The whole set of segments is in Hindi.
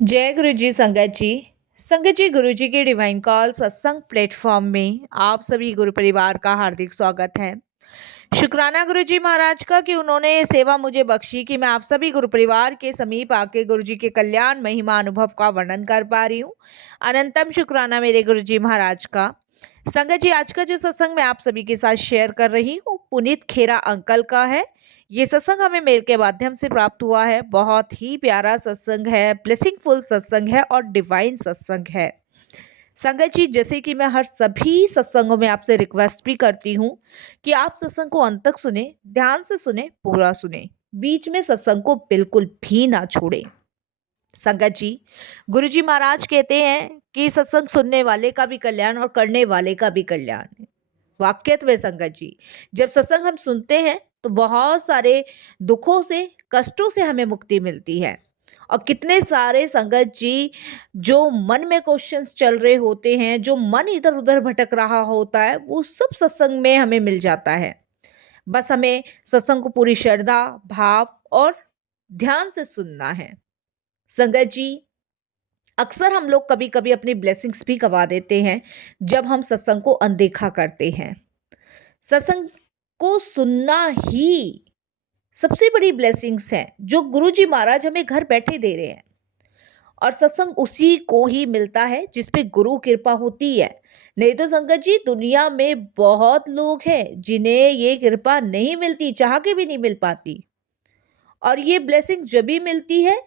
जय गुरु जी संगत जी। संगत जी, गुरु जी के डिवाइन कॉल सत्संग प्लेटफॉर्म में आप सभी गुरु परिवार का हार्दिक स्वागत है। शुक्राना गुरु जी महाराज का कि उन्होंने ये सेवा मुझे बख्शी कि मैं आप सभी गुरु परिवार के समीप आके गुरु जी के कल्याण महिमा अनुभव का वर्णन कर पा रही हूँ। अनंतम शुक्राना मेरे गुरु जी महाराज का। संगत जी, आज का जो सत्संग मैं आप सभी के साथ शेयर कर रही हूँ पुनीत खेरा अंकल का है। ये सत्संग हमें मेल के माध्यम से प्राप्त हुआ है। बहुत ही प्यारा सत्संग है, ब्लेसिंगफुल सत्संग है और डिवाइन सत्संग है। संगत जी, जैसे कि मैं हर सभी सत्संगों में आपसे रिक्वेस्ट भी करती हूँ कि आप सत्संग को अंत तक सुने, ध्यान से सुने, पूरा सुने, बीच में सत्संग को बिल्कुल भी ना छोड़ें। संगत जी, गुरुजी महाराज कहते हैं कि सत्संग सुनने वाले का भी कल्याण और करने वाले का भी कल्याण है। वाक्यत में संगत जी, जब सत्संग हम सुनते हैं तो बहुत सारे दुखों से, कष्टों से हमें मुक्ति मिलती है। और कितने सारे संगत जी, जो मन में क्वेश्चंस चल रहे होते हैं, जो मन इधर उधर भटक रहा होता है, वो सब सत्संग में हमें मिल जाता है। बस हमें सत्संग को पूरी श्रद्धा, भाव और ध्यान से सुनना है। संगत जी, अक्सर हम लोग कभी कभी अपनी ब्लेसिंग्स भी गवा देते हैं जब हम सत्संग को अनदेखा करते हैं। सत्संग को सुनना ही सबसे बड़ी ब्लेसिंग्स है जो गुरुजी महाराज हमें घर बैठे दे रहे हैं। और सत्संग उसी को ही मिलता है जिस पे गुरु कृपा होती है। नहीं तो संगत जी, दुनिया में बहुत लोग हैं जिन्हें ये कृपा नहीं मिलती, चाह के भी नहीं मिल पाती। और ये ब्लेसिंग जब भी मिलती है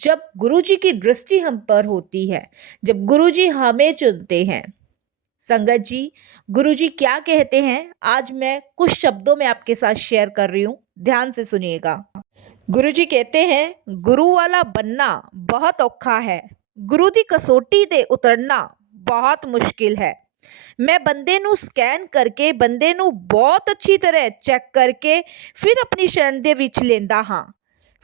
जब गुरुजी की दृष्टि हम पर होती है, जब गुरुजी हमें चुनते हैं। संगत जी, गुरुजी क्या कहते हैं, आज मैं कुछ शब्दों में आपके साथ शेयर कर रही हूँ, ध्यान से सुनिएगा। गुरुजी कहते हैं, गुरु वाला बनना बहुत औखा है, गुरु दी कसौटी ते उतरना बहुत मुश्किल है। मैं बंदे नू स्कैन करके बंदे नू बहुत अच्छी तरह चेक करके फिर अपनी शरण दे विच लेंदा हाँ।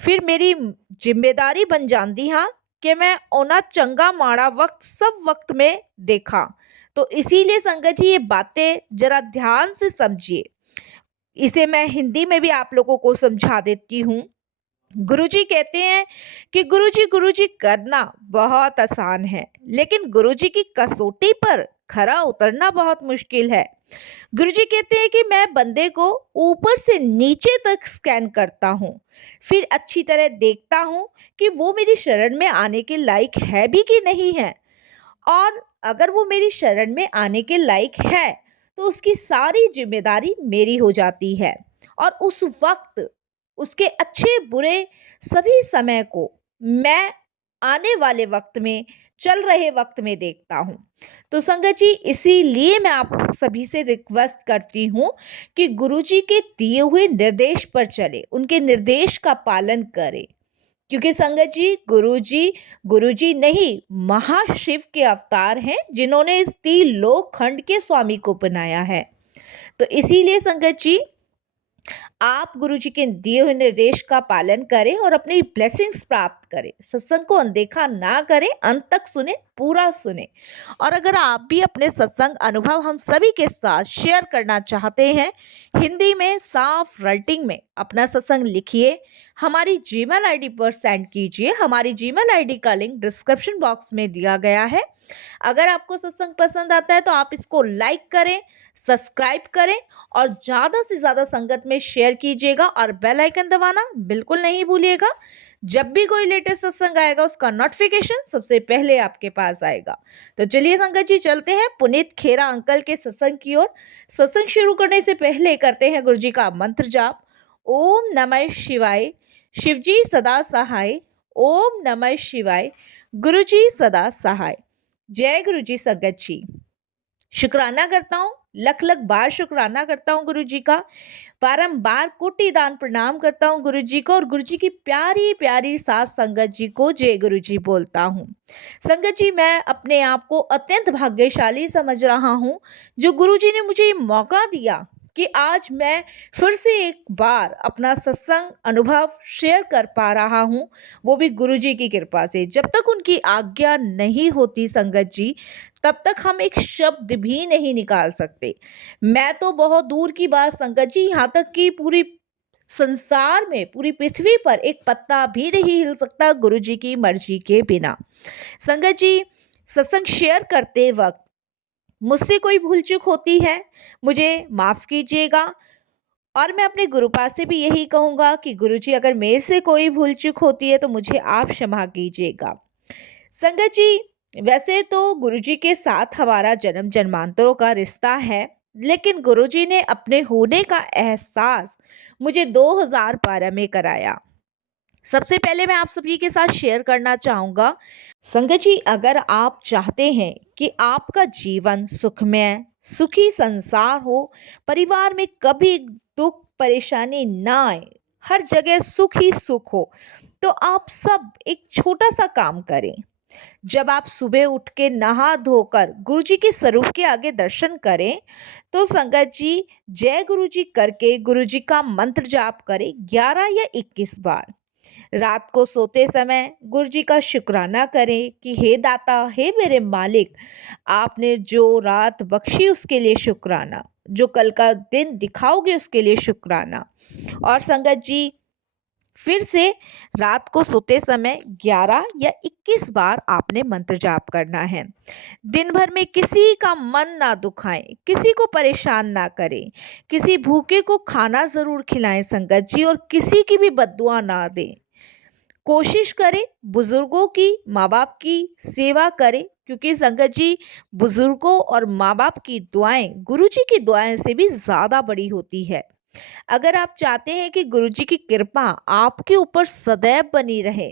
फिर मेरी जिम्मेदारी बन जाती हाँ कि मैं ओना चंगा माड़ा वक्त सब वक्त में देखा। तो इसीलिए संगत जी, ये बातें जरा ध्यान से समझिए। इसे मैं हिंदी में भी आप लोगों को समझा देती हूँ। गुरुजी कहते हैं कि गुरुजी करना बहुत आसान है, लेकिन गुरुजी की कसौटी पर खरा उतरना बहुत मुश्किल है। गुरुजी कहते हैं कि मैं बंदे को ऊपर से नीचे तक स्कैन करता हूँ, फिर अच्छी तरह देखता हूँ कि वो मेरी शरण में आने के लायक है भी कि नहीं है। और अगर वो मेरी शरण में आने के लायक है तो उसकी सारी जिम्मेदारी मेरी हो जाती है। और उस वक्त उसके अच्छे बुरे सभी समय को मैं आने वाले वक्त में, चल रहे वक्त में देखता हूँ। तो संगत जी, इसीलिए मैं आप सभी से रिक्वेस्ट करती हूँ कि गुरुजी के दिए हुए निर्देश पर चले, उनके निर्देश का पालन करें। क्योंकि संगत जी, गुरुजी नहीं, महाशिव के अवतार हैं जिन्होंने इस त्रिलोक खंड के स्वामी को बनाया है। तो इसीलिए संगत जी, आप गुरुजी के दिए हुए निर्देश का पालन करें और अपनी ब्लेसिंग्स प्राप्त करें। सत्संग को अनदेखा ना करें, अंत तक सुने, पूरा सुने। और अगर आप भी अपने सत्संग अनुभव हम सभी के साथ शेयर करना चाहते हैं, हिंदी में साफ राइटिंग में अपना सत्संग लिखिए, हमारी जीमेल आईडी पर सेंड कीजिए। हमारी जीमेल आईडी का लिंक डिस्क्रिप्शन बॉक्स में दिया गया है। अगर आपको सत्संग पसंद आता है तो आप इसको लाइक करें, सब्सक्राइब करें और ज़्यादा से ज़्यादा संगत में शेयर कीजिएगा और बेल आइकन दबाना बिल्कुल नहीं भूलिएगा। जब भी कोई लेटेस्ट सत्संग आएगा उसका नोटिफिकेशन सबसे पहले आपके पास आएगा। तो चलिए संगत जी, चलते हैं पुनीत खेरा अंकल के सत्संग की ओर। सत्संग शुरू करने से पहले करते हैं गुरुजी का मंत्र जाप। ओम नमः शिवाय, शिवजी सदा सहाय। ओम नमः शिवाय, गुरुजी सदा सहाय। जय गुरुजी संगत जी। शुक्राना करता हूँ, लख लख बार शुक्राना करता हूँ गुरु जी का। बारंबार कोटि दान प्रणाम करता हूँ गुरु जी को और गुरु जी की प्यारी प्यारी साथ संगत जी को जय गुरु जी बोलता हूँ। संगत जी, मैं अपने आप को अत्यंत भाग्यशाली समझ रहा हूँ जो गुरु जी ने मुझे ये मौका दिया कि आज मैं फिर से एक बार अपना सत्संग अनुभव शेयर कर पा रहा हूँ, वो भी गुरु जी की कृपा से। जब तक उनकी आज्ञा नहीं होती संगत जी, तब तक हम एक शब्द भी नहीं निकाल सकते। मैं तो बहुत दूर की बात संगत जी, यहाँ तक कि पूरी संसार में पूरी पृथ्वी पर एक पत्ता भी नहीं हिल सकता गुरुजी की मर्जी के बिना। संगत जी, सत्संग शेयर करते वक्त मुझसे कोई भूल चूक होती है, मुझे माफ़ कीजिएगा। और मैं अपने गुरुपाद से भी यही कहूँगा कि गुरुजी, अगर मेरे से कोई भूल चूक होती है तो मुझे आप क्षमा कीजिएगा। संगत जी, वैसे तो गुरुजी के साथ हमारा जन्म जन्मांतरों का रिश्ता है, लेकिन गुरुजी ने अपने होने का एहसास मुझे 2012 में कराया। सबसे पहले मैं आप सभी के साथ शेयर करना चाहूँगा। संगत जी, अगर आप चाहते हैं कि आपका जीवन सुखमय, सुखी संसार हो, परिवार में कभी दुख परेशानी ना आए, हर जगह सुख ही सुख हो, तो आप सब एक छोटा सा काम करें। जब आप सुबह उठ के नहा धोकर गुरुजी के स्वरूप के आगे दर्शन करें, तो संगत जी, जय गुरुजी करके गुरुजी का मंत्र जाप करें 11 या 21 बार। रात को सोते समय गुरुजी का शुक्राना करें कि हे दाता, हे मेरे मालिक, आपने जो रात बख्शी उसके लिए शुक्राना, जो कल का दिन दिखाओगे उसके लिए शुक्राना। और संगत जी, फिर से रात को सोते समय 11 या 21 बार आपने मंत्र जाप करना है। दिन भर में किसी का मन ना दुखाएं, किसी को परेशान ना करें, किसी भूखे को खाना ज़रूर खिलाएं संगत जी, और किसी की भी बद्दुआ ना दें। कोशिश करें बुजुर्गों की, माँ बाप की सेवा करें, क्योंकि संगत जी, बुजुर्गों और माँ बाप की दुआएं गुरुजी की दुआएं से भी ज़्यादा बड़ी होती है। अगर आप चाहते हैं कि गुरुजी की कृपा आपके ऊपर सदैव बनी रहे,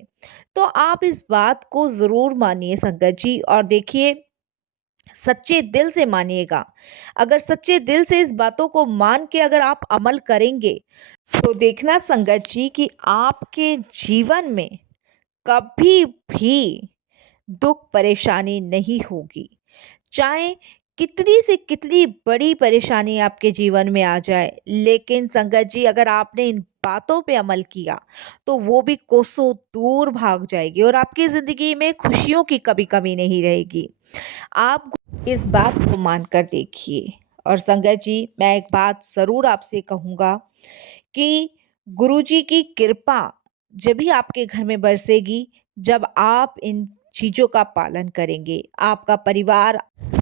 तो आप इस बात को ज़रूर मानिए संगत जी, और देखिए, सच्चे दिल से मानिएगा। अगर सच्चे दिल से इस बातों को मान के अगर आप अमल करेंगे, तो देखना संगत जी कि आपके जीवन में कभी भी दुख परेशानी नहीं होगी। चाहे कितनी से कितनी बड़ी परेशानी आपके जीवन में आ जाए, लेकिन संगत जी, अगर आपने इन बातों पे अमल किया, तो वो भी कोसों दूर भाग जाएगी और आपकी ज़िंदगी में खुशियों की कभी कमी नहीं रहेगी। आप इस बात को मानकर देखिए। और संगत जी, मैं एक बात ज़रूर आपसे कहूँगा कि गुरुजी की कृपा जब भी आपके घर में बरसेगी, जब आप इन चीज़ों का पालन करेंगे। आपका परिवार,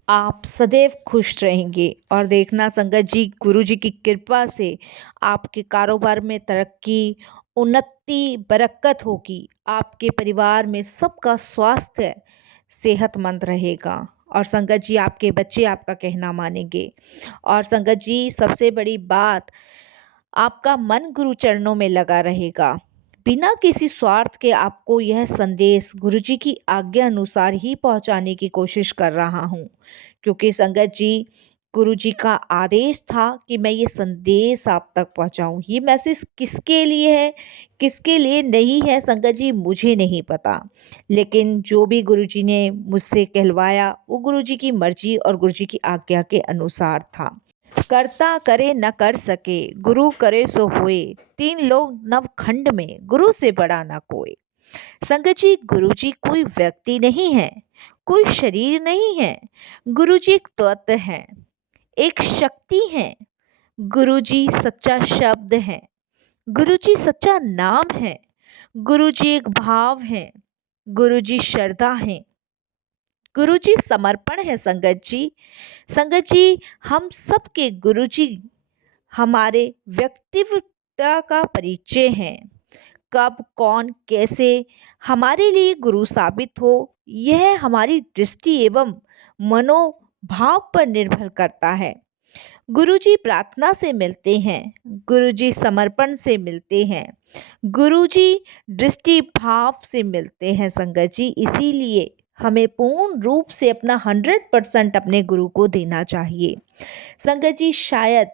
आप सदैव खुश रहेंगे। और देखना संगत जी, गुरुजी की कृपा से आपके कारोबार में तरक्की, उन्नति, बरकत होगी। आपके परिवार में सबका स्वास्थ्य सेहतमंद रहेगा। और संगत जी, आपके बच्चे आपका कहना मानेंगे। और संगत जी, सबसे बड़ी बात, आपका मन गुरु चरणों में लगा रहेगा। बिना किसी स्वार्थ के आपको यह संदेश गुरुजी की आज्ञा अनुसार ही पहुंचाने की कोशिश कर रहा हूं, क्योंकि संगत जी, गुरुजी का आदेश था कि मैं ये संदेश आप तक पहुंचाऊं। ये मैसेज किसके लिए है, किसके लिए नहीं है संगत जी, मुझे नहीं पता, लेकिन जो भी गुरुजी ने मुझसे कहलवाया वो गुरुजी की मर्जी और गुरुजी की आज्ञा के अनुसार था। करता करे न कर सके, गुरु करे सो होए, तीन लोग नवखंड में, गुरु से बड़ा न कोई। संगत जी, गुरु जी कोई व्यक्ति नहीं है, कोई शरीर नहीं है। गुरु जी एक तत्व है, एक शक्ति है। गुरु जी सच्चा शब्द है, गुरु जी सच्चा नाम है। गुरु जी एक भाव है, गुरु जी श्रद्धा है, गुरु जी समर्पण है। संगत जी, संगत जी, हम सबके गुरु जी हमारे व्यक्तित्व का परिचय है। कब, कौन, कैसे हमारे लिए गुरु साबित हो, यह हमारी दृष्टि एवं मनोभाव पर निर्भर करता है। गुरुजी प्रार्थना से मिलते हैं, गुरुजी समर्पण से मिलते हैं, गुरुजी दृष्टि भाव से मिलते हैं। संगत जी, इसीलिए हमें पूर्ण रूप से अपना 100% अपने गुरु को देना चाहिए। संगत जी, शायद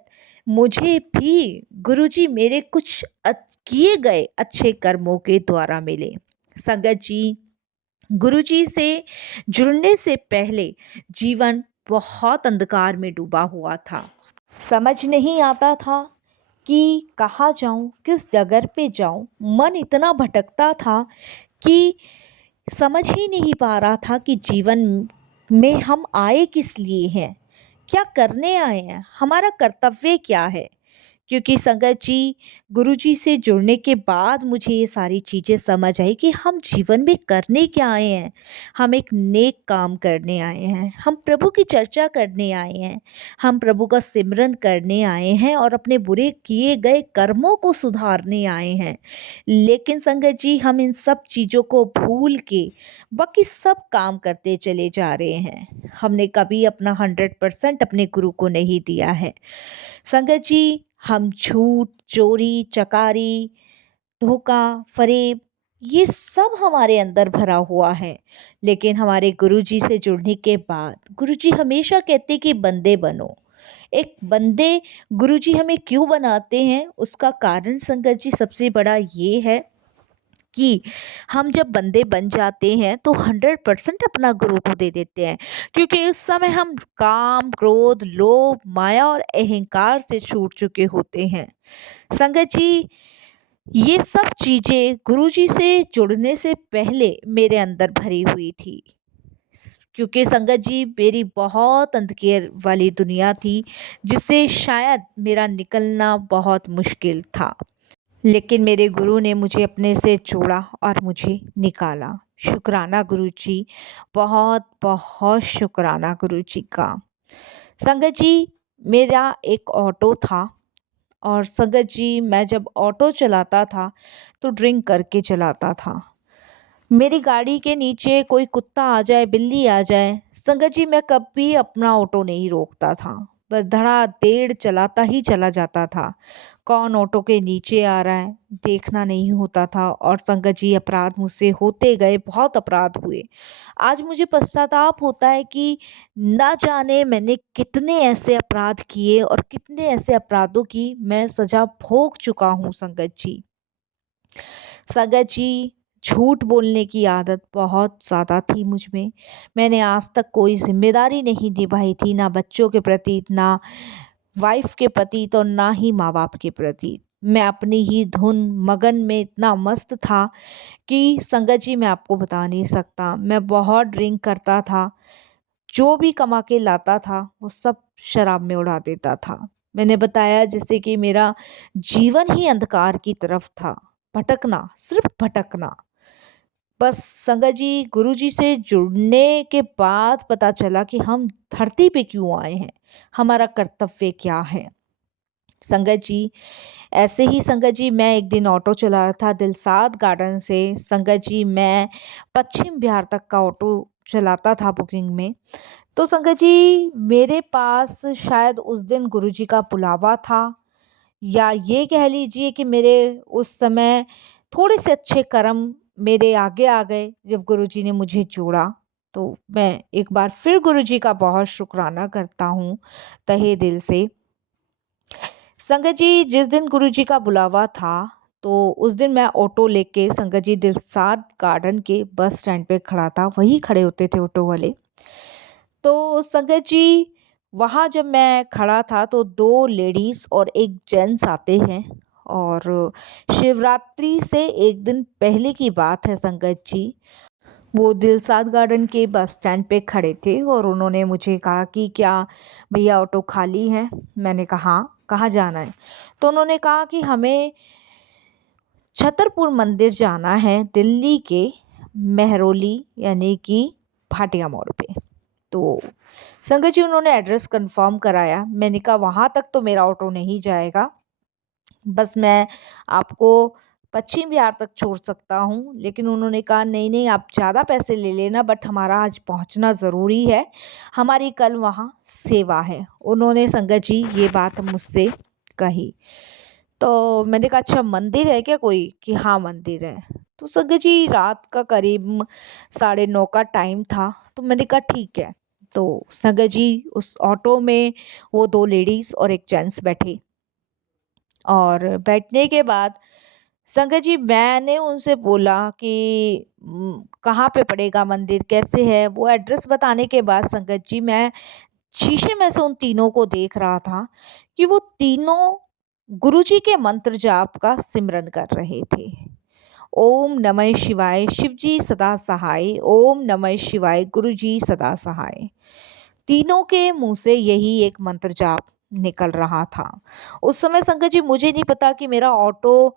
मुझे भी गुरुजी मेरे कुछ किए गए अच्छे कर्मों के द्वारा मिले। संगत जी, गुरुजी से जुड़ने से पहले जीवन बहुत अंधकार में डूबा हुआ था। समझ नहीं आता था कि कहाँ जाऊँ, किस डगर पे जाऊँ। मन इतना भटकता था कि समझ ही नहीं पा रहा था कि जीवन में हम आए किस लिए हैं, क्या करने आए हैं, हमारा कर्तव्य क्या है। क्योंकि संगत जी, गुरुजी से जुड़ने के बाद मुझे ये सारी चीज़ें समझ आई कि हम जीवन में करने क्या आए हैं। हम एक नेक काम करने आए हैं, हम प्रभु की चर्चा करने आए हैं, हम प्रभु का सिमरन करने आए हैं और अपने बुरे किए गए कर्मों को सुधारने आए हैं। लेकिन संगत जी, हम इन सब चीज़ों को भूल के बाकी सब काम करते चले जा रहे हैं। हमने कभी अपना 100% अपने गुरु को नहीं दिया है। संगत जी, हम झूठ, चोरी, चकारी, धोखा, फरेब, ये सब हमारे अंदर भरा हुआ है। लेकिन हमारे गुरुजी से जुड़ने के बाद गुरुजी हमेशा कहते कि बंदे बनो। एक बंदे गुरुजी हमें क्यों बनाते हैं, उसका कारण संगत जी सबसे बड़ा ये है कि हम जब बंदे बन जाते हैं तो 100% अपना गुरु को दे देते हैं, क्योंकि उस समय हम काम, क्रोध, लोभ, माया और अहंकार से छूट चुके होते हैं। संगत जी, ये सब चीजें गुरुजी से जुड़ने से पहले मेरे अंदर भरी हुई थी, क्योंकि संगत जी मेरी बहुत अंधकेर वाली दुनिया थी, जिससे शायद मेरा निकलना बहुत मुश्किल था। लेकिन मेरे गुरु ने मुझे अपने से जोड़ा और मुझे निकाला। शुक्राना गुरुजी, बहुत बहुत शुक्राना गुरुजी का। संगत जी, मेरा एक ऑटो था और संगत जी मैं जब ऑटो चलाता था तो ड्रिंक करके चलाता था। मेरी गाड़ी के नीचे कोई कुत्ता आ जाए, बिल्ली आ जाए, संगत जी मैं कभी अपना ऑटो नहीं रोकता था, बस धड़ाधड़ चलाता ही चला जाता था। कौन ऑटो के नीचे आ रहा है देखना नहीं होता था। और संगत जी, अपराध मुझसे होते गए, बहुत अपराध हुए। आज मुझे पश्चाताप होता है कि ना जाने मैंने कितने ऐसे अपराध किए और कितने ऐसे अपराधों की मैं सजा भोग चुका हूँ संगत जी। संगत जी, झूठ बोलने की आदत बहुत ज़्यादा थी मुझ में। मैंने आज तक कोई ज़िम्मेदारी नहीं निभाई थी, ना बच्चों के प्रति, ना वाइफ़ के प्रति, तो ना ही माँ-बाप के प्रति। मैं अपनी ही धुन मगन में इतना मस्त था कि संगत जी मैं आपको बता नहीं सकता। मैं बहुत ड्रिंक करता था, जो भी कमा के लाता था वो सब शराब में उड़ा देता था। मैंने बताया जैसे कि मेरा जीवन ही अंधकार की तरफ था, भटकना, सिर्फ भटकना। बस संगत जी, गुरुजी से जुड़ने के बाद पता चला कि हम धरती पे क्यों आए हैं, हमारा कर्तव्य क्या है। संगत जी, ऐसे ही संगत जी मैं एक दिन ऑटो चला रहा था दिलसाद गार्डन से। संगत जी मैं पश्चिम बिहार तक का ऑटो चलाता था बुकिंग में। तो संगत जी मेरे पास शायद उस दिन गुरुजी का बुलावा था, या ये कह लीजिए कि मेरे उस समय थोड़े से अच्छे कर्म मेरे आगे आ गए जब गुरुजी ने मुझे जोड़ा। तो मैं एक बार फिर गुरुजी का बहुत शुक्राना करता हूँ तहे दिल से। संगत जी, जिस दिन गुरुजी का बुलावा था तो उस दिन मैं ऑटो लेके संगत जी दिलसाद गार्डन के बस स्टैंड पे खड़ा था, वहीं खड़े होते थे ऑटो वाले। तो संगत जी, वहाँ जब मैं खड़ा था तो 2 लेडीज़ और 1 जेंट्स आते हैं। और शिवरात्रि से 1 दिन पहले की बात है संगत जी। वो दिलसाद गार्डन के बस स्टैंड पे खड़े थे और उन्होंने मुझे कहा कि क्या भैया ऑटो खाली है? मैंने कहा हाँ, कहाँ जाना है? तो उन्होंने कहा कि हमें छतरपुर मंदिर जाना है, दिल्ली के मेहरौली यानी कि भाटिया मोड़ पे। तो संगत जी उन्होंने एड्रेस कंफर्म कराया। मैंने कहा वहाँ तक तो मेरा ऑटो नहीं जाएगा, बस मैं आपको पश्चिम विहार तक छोड़ सकता हूँ। लेकिन उन्होंने कहा नहीं नहीं, आप ज़्यादा पैसे ले लेना, बट हमारा आज पहुँचना ज़रूरी है, हमारी कल वहाँ सेवा है। उन्होंने संगत जी ये बात मुझसे कही। तो मैंने कहा अच्छा मंदिर है क्या कोई? कि हाँ मंदिर है। तो संगत जी रात का करीब 9:30 का टाइम था। तो मैंने कहा ठीक है। तो संगत जी उस ऑटो में वो 2 लेडीज़ और 1 जेंट्स बैठे। और बैठने के बाद संगत जी मैंने उनसे बोला कि कहाँ पे पड़ेगा मंदिर, कैसे है? वो एड्रेस बताने के बाद संगत जी मैं शीशे में से उन तीनों को देख रहा था कि वो तीनों गुरुजी के मंत्र जाप का सिमरन कर रहे थे। ओम नमः शिवाय, शिवजी सदा सहाय। ओम नमः शिवाय, गुरुजी सदा सहाय। तीनों के मुंह से यही एक मंत्र जाप निकल रहा था। उस समय संगत जी मुझे नहीं पता कि मेरा ऑटो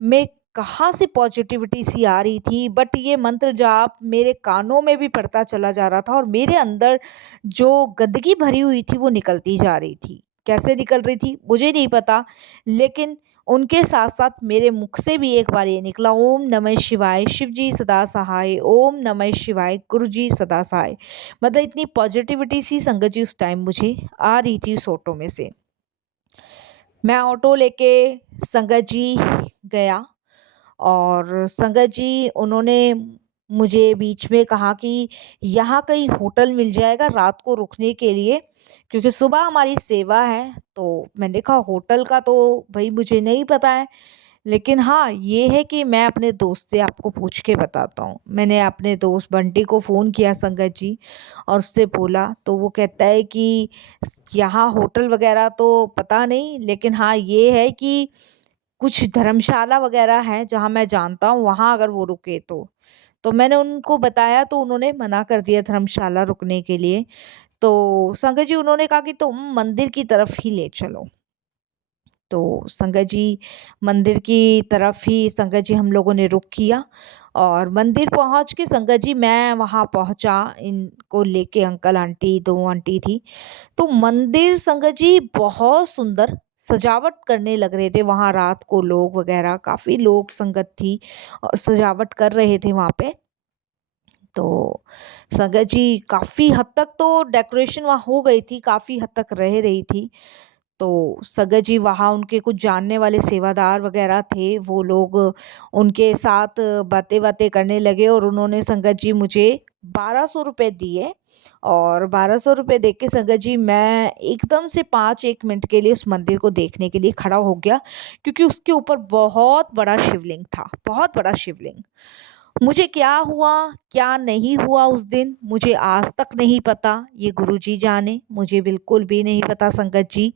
में कहाँ से पॉजिटिविटी सी आ रही थी, बट ये मंत्र जाप मेरे कानों में भी पड़ता चला जा रहा था और मेरे अंदर जो गंदगी भरी हुई थी वो निकलती जा रही थी। कैसे निकल रही थी मुझे नहीं पता, लेकिन उनके साथ-साथ मेरे मुख से भी एक बार ये निकला, ओम नमः शिवाय, शिव जी सदा सहाय, ओम नमः शिवाय, गुरु जी सदा सहाय। मतलब इतनी पॉजिटिविटी सी संगत जी उस टाइम मुझे आ रही थी उस ऑटो में से। मैं ऑटो लेके संगत जी गया और संगत जी उन्होंने मुझे बीच में कहा कि यहाँ कहीं होटल मिल जाएगा रात को रुकने के लिए, क्योंकि सुबह हमारी सेवा है। तो मैंने कहा होटल का तो भई मुझे नहीं पता है, लेकिन हाँ, ये है कि मैं अपने दोस्त से आपको पूछ के बताता हूँ। मैंने अपने दोस्त बंटी को फ़ोन किया संगत जी और उससे बोला, तो वो कहता है कि यहाँ होटल वग़ैरह तो पता नहीं, लेकिन हाँ, ये है कि कुछ धर्मशाला वग़ैरह है जहाँ मैं जानता हूँ, वहाँ अगर वो रुके तो। तो मैंने उनको बताया तो उन्होंने मना कर दिया धर्मशाला रुकने के लिए। तो संगत जी उन्होंने कहा कि तुम मंदिर की तरफ ही ले चलो। तो संगत जी मंदिर की तरफ ही संगत जी हम लोगों ने रुख किया और मंदिर पहुंच के संगत जी मैं वहां पहुंचा इनको लेके, अंकल आंटी, दो आंटी थी। तो मंदिर संगत जी बहुत सुंदर सजावट करने लग रहे थे वहां, रात को लोग वगैरह काफी लोग संगत थी और सजावट कर रहे थे वहां पे। तो संगत जी काफी हद तक तो डेकोरेशन वहां हो गई थी, काफी हद तक रह रही थी। तो सगा जी वहाँ उनके कुछ जानने वाले सेवादार वगैरह थे, वो लोग उनके साथ बातें-वातें करने लगे और उन्होंने संगत जी मुझे ₹1200 दिए और ₹1200 दे के संगत जी मैं एकदम से 5-1 मिनट के लिए उस मंदिर को देखने के लिए खड़ा हो गया, क्योंकि उसके ऊपर बहुत बड़ा शिवलिंग था, बहुत बड़ा शिवलिंग। मुझे क्या हुआ, क्या नहीं हुआ उस दिन, मुझे आज तक नहीं पता। ये गुरुजी जाने, मुझे बिल्कुल भी नहीं पता संगत जी।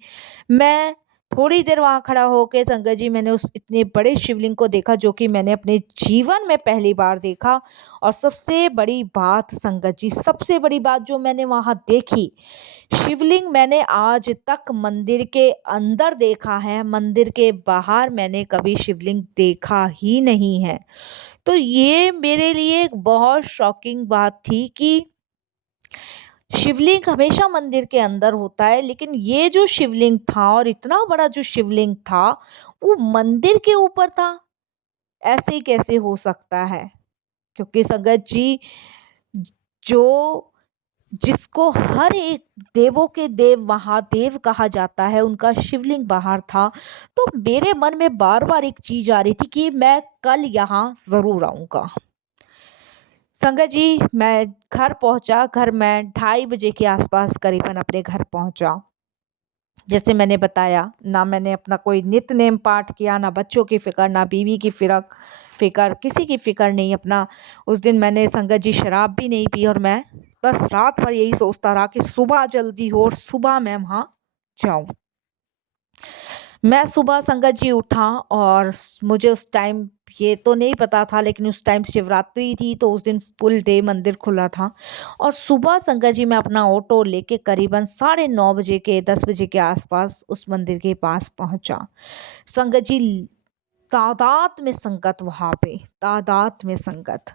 मैं थोड़ी देर वहाँ खड़ा होके संगत जी मैंने उस इतने बड़े शिवलिंग को देखा जो कि मैंने अपने जीवन में पहली बार देखा। और सबसे बड़ी बात संगत जी, सबसे बड़ी बात जो मैंने वहाँ देखी, शिवलिंग मैंने आज तक मंदिर के अंदर देखा है, मंदिर के बाहर मैंने कभी शिवलिंग देखा ही नहीं है। तो ये मेरे लिए एक बहुत शॉकिंग बात थी कि शिवलिंग हमेशा मंदिर के अंदर होता है, लेकिन ये जो शिवलिंग था और इतना बड़ा जो शिवलिंग था, वो मंदिर के ऊपर था। ऐसे कैसे हो सकता है? क्योंकि संगत जी जो जिसको हर एक देवों के देव महादेव कहा जाता है, उनका शिवलिंग बाहर था। तो मेरे मन में बार-बार एक चीज़ आ रही थी कि मैं कल यहाँ ज़रूर आऊँगा। संगत जी मैं घर पहुंचा, घर मैं 2:30 बजे के आसपास करीबन अपने घर पहुंचा। जैसे मैंने बताया, ना मैंने अपना कोई नित्य नेम पाठ किया, ना बच्चों की फिक्र, ना बीवी की फिक्र, किसी की फिक्र नहीं। अपना उस दिन मैंने संगत जी शराब भी नहीं पी और मैं बस रात भर यही सोचता रहा कि सुबह जल्दी हो और सुबह मैं वहां जाऊं। मैं सुबह संगत जी उठा और मुझे उस टाइम ये तो नहीं पता था, लेकिन उस टाइम शिवरात्रि थी तो उस दिन फुल डे मंदिर खुला था। और सुबह संगत जी मैं अपना ऑटो लेके करीबन 9:30 बजे के 10 बजे के आसपास उस मंदिर के पास पहुंचा। संगत जी तादाद में संगत वहां पे, तादाद में संगत।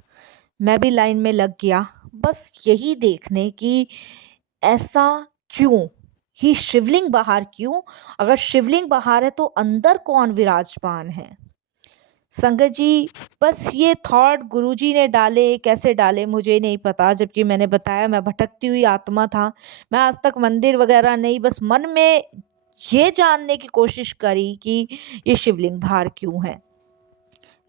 मैं भी लाइन में लग गया, बस यही देखने की ऐसा क्यों, ही शिवलिंग बाहर क्यों? अगर शिवलिंग बाहर है तो अंदर कौन विराजमान है? संगत जी बस ये थॉट गुरुजी ने डाले, कैसे डाले मुझे नहीं पता, जबकि मैंने बताया मैं भटकती हुई आत्मा था। मैं आज तक मंदिर वगैरह नहीं, बस मन में ये जानने की कोशिश करी कि ये शिवलिंग बाहर क्यों है।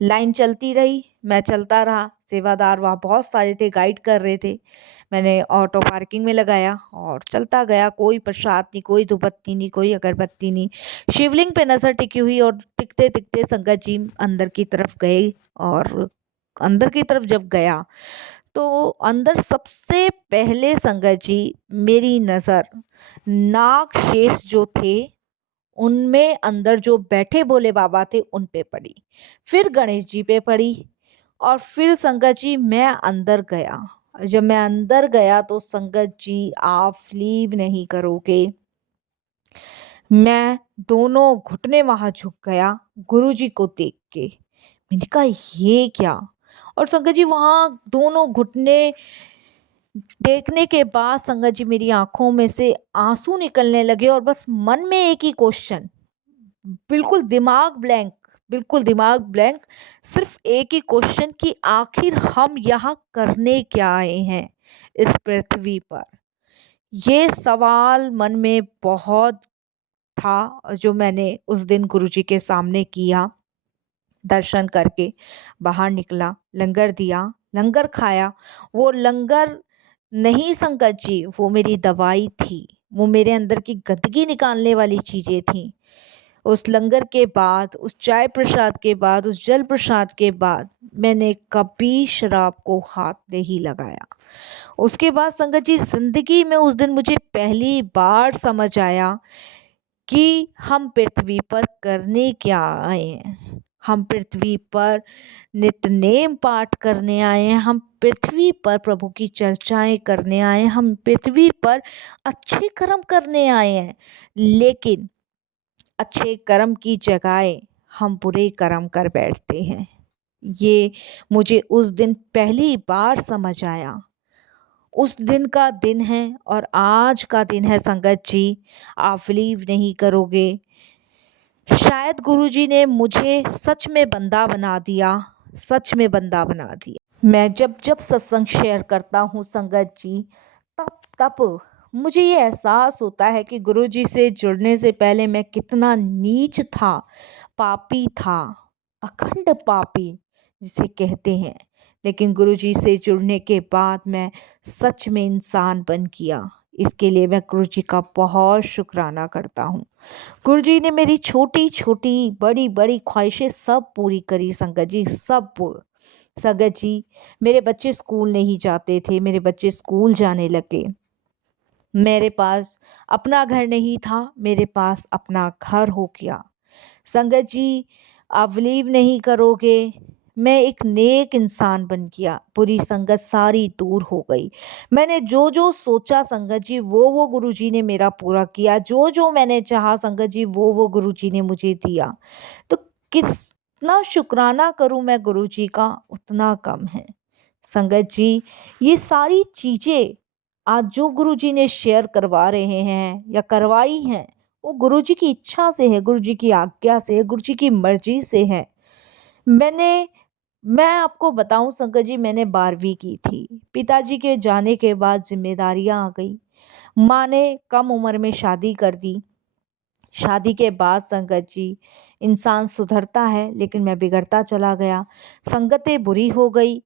लाइन चलती रही, मैं चलता रहा, सेवादार वहाँ बहुत सारे थे, गाइड कर रहे थे। मैंने ऑटो पार्किंग में लगाया और चलता गया, कोई प्रसाद नहीं, कोई धूपबत्ती नहीं, कोई अगरबत्ती नहीं। शिवलिंग पे नज़र टिकी हुई और टिकते-टिकते संगत जी अंदर की तरफ गए और अंदर की तरफ जब गया, तो अंदर सबसे पहले संगत जी मेरी नज़र नाग शेष जो थे उनमें अंदर जो बैठे भोले बाबा थे उन पे पड़ी, फिर गणेश जी पे पड़ी और फिर संगत जी मैं अंदर गया। जब मैं अंदर गया तो संगत जी आप बिलीव नहीं करोगे, मैं दोनों घुटने वहाँ झुक गया गुरुजी को देख के। मैंने कहा ये क्या? और संगत जी वहाँ दोनों घुटने देखने के बाद संगत जी मेरी आँखों में से आँसू निकलने लगे और बस मन में एक ही क्वेश्चन, बिल्कुल दिमाग ब्लैंक, बिल्कुल दिमाग ब्लैंक। सिर्फ एक ही क्वेश्चन कि आखिर हम यहाँ करने क्या आए हैं इस पृथ्वी पर? ये सवाल मन में बहुत था, जो मैंने उस दिन गुरुजी के सामने किया। दर्शन करके बाहर निकला, लंगर दिया, लंगर खाया। वो लंगर नहीं संगत जी, वो मेरी दवाई थी। वो मेरे अंदर की गंदगी निकालने वाली चीज़ें थीं। उस लंगर के बाद, उस चाय प्रसाद के बाद, उस जल प्रसाद के बाद मैंने कभी शराब को हाथ नहीं लगाया। उसके बाद संगत जी ज़िंदगी में उस दिन मुझे पहली बार समझ आया कि हम पृथ्वी पर करने क्या आए हैं। हम पृथ्वी पर नित्य-नेम पाठ करने आए हैं, हम पृथ्वी पर प्रभु की चर्चाएँ करने आए हैं, हम पृथ्वी पर अच्छे कर्म करने आए हैं। लेकिन अच्छे कर्म की जगह हम बुरे कर्म कर बैठते हैं। ये मुझे उस दिन पहली बार समझ आया। उस दिन का दिन है और आज का दिन है संगत जी, आप बिलीव नहीं करोगे, शायद गुरुजी ने मुझे सच में बंदा बना दिया, सच में बंदा बना दिया। मैं जब जब सत्संग शेयर करता हूँ संगत जी, तब तब मुझे ये एहसास होता है कि गुरुजी से जुड़ने से पहले मैं कितना नीच था, पापी था, अखंड पापी जिसे कहते हैं। लेकिन गुरुजी से जुड़ने के बाद मैं सच में इंसान बन गया। इसके लिए मैं गुरुजी का बहुत शुक्राना करता हूँ। गुरुजी ने मेरी छोटी छोटी बड़ी बड़ी ख्वाहिशें सब पूरी करी संगत जी, सब। संगत जी मेरे बच्चे स्कूल नहीं जाते थे, मेरे बच्चे स्कूल जाने लगे। मेरे पास अपना घर नहीं था, मेरे पास अपना घर हो गया। संगत जी आप बिलीव नहीं करोगे, मैं एक नेक इंसान बन गया, बुरी संगत सारी दूर हो गई। मैंने जो जो सोचा संगत जी वो गुरुजी ने मेरा पूरा किया, जो जो मैंने चाहा संगत जी वो गुरुजी ने मुझे दिया। तो कितना शुक्राना करूं मैं गुरुजी का, उतना कम है। संगत जी ये सारी चीज़ें आज जो गुरुजी ने शेयर करवा रहे हैं या करवाई हैं, वो गुरुजी की इच्छा से है, गुरुजी की आज्ञा से है, गुरुजी की मर्जी से है। मैं आपको बताऊं संगत जी, मैंने 12वीं की थी। पिताजी के जाने के बाद जिम्मेदारियां आ गई। माँ ने कम उम्र में शादी कर दी। शादी के बाद संगत जी इंसान सुधरता है, लेकिन मैं बिगड़ता चला गया। संगतें बुरी हो गई।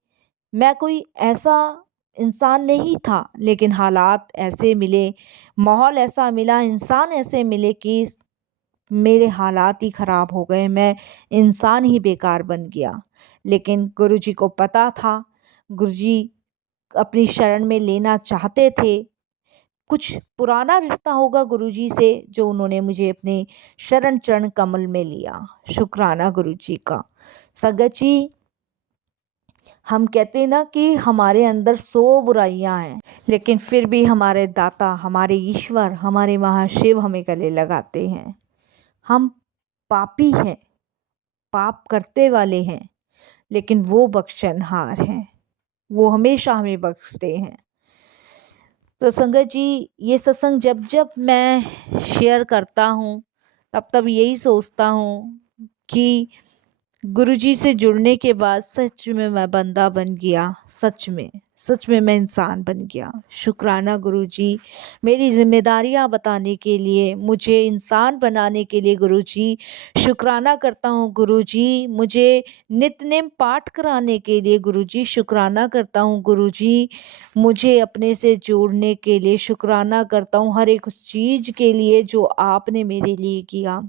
मैं कोई ऐसा इंसान नहीं था, लेकिन हालात ऐसे मिले, माहौल ऐसा मिला, इंसान ऐसे मिले कि मेरे हालात ही ख़राब हो गए, मैं इंसान ही बेकार बन गया। लेकिन गुरुजी को पता था, गुरुजी अपनी शरण में लेना चाहते थे। कुछ पुराना रिश्ता होगा गुरुजी से, जो उन्होंने मुझे अपने शरण चरण कमल में लिया। शुक्राना गुरुजी का। संगत जी हम कहते हैं ना कि हमारे अंदर 100 बुराइयां हैं, लेकिन फिर भी हमारे दाता, हमारे ईश्वर, हमारे महाशिव हमें गले लगाते हैं। हम पापी हैं, पाप करते वाले हैं, लेकिन वो बख्शनहार हैं, वो हमेशा हमें बख्शते हैं। तो संगत जी ये सत्संग जब जब मैं शेयर करता हूँ, तब तब यही सोचता हूँ कि गुरुजी से जुड़ने के बाद सच में मैं बंदा बन गया। सच में मैं इंसान बन गया। शुक्राना गुरुजी, मेरी जिम्मेदारियां बताने के लिए, मुझे इंसान बनाने के लिए गुरुजी। शुक्राना करता हूँ गुरुजी, मुझे नित्य नेम पाठ कराने के लिए गुरुजी। शुक्राना करता हूँ गुरुजी, मुझे अपने से जोड़ने के लिए। शुक्राना करता हूँ हर एक उस चीज़ के लिए जो आपने मेरे लिए किया,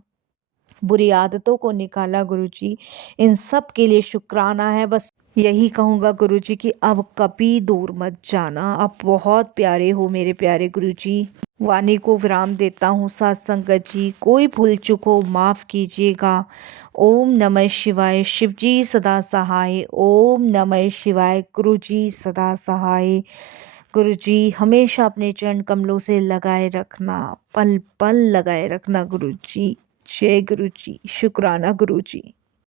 बुरी आदतों को निकाला गुरुजी। इन सब के लिए शुक्राना है। बस यही कहूँगा गुरुजी कि अब कभी दूर मत जाना, आप बहुत प्यारे हो मेरे प्यारे गुरुजी। वाणी को विराम देता हूँ साथ संगत जी, कोई भूल चूक हो माफ़ कीजिएगा। ओम नमः शिवाय, शिवजी सदा सहाय। ओम नमः शिवाय, गुरुजी सदा सहाय। गुरुजी हमेशा अपने चरण कमलों से लगाए रखना, पल पल लगाए रखना गुरुजी। जय गुरुजी, शुक्राना गुरुजी।